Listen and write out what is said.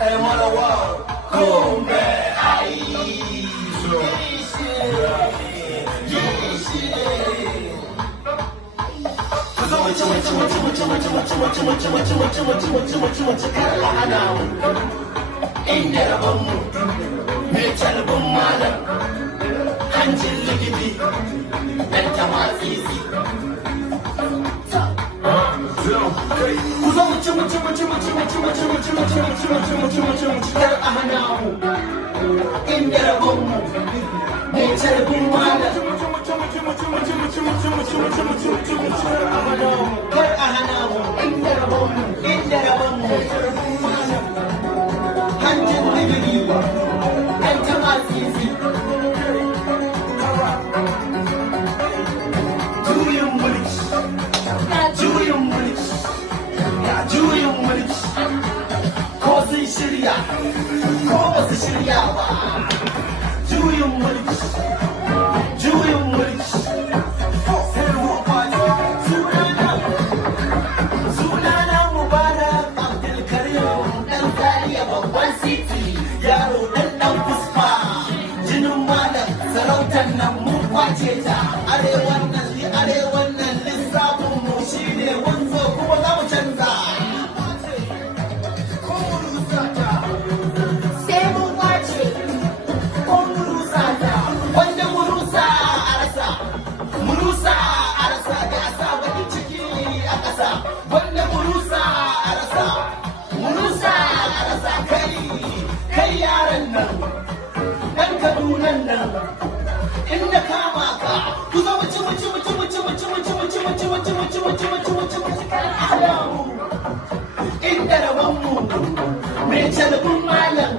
Hey, wanna walk, come back, inda rabonmu mai calibin malam hanjin ligidi dan tamatsisi ku zo mu ci kar a hana mu inda rabonmu mai calibin malam kar a hana mu inda rabonmu hanjin ligidi dan tamatsisi juyin mulki ko sun shirya ko ba su shirya ba juyin mulki sunana Mubarak Abdulkarim dan Zaria babban city yaro dan kusfa jinin malam sarautar nan mun kwace ta arewan nan lissafin mu shine wanzo kuma za mu canza wanda murusa a rasa kai yaran nan ɗan kadunan nan inda kama ka ku zo mu ci inda rabonmu mai calibin malam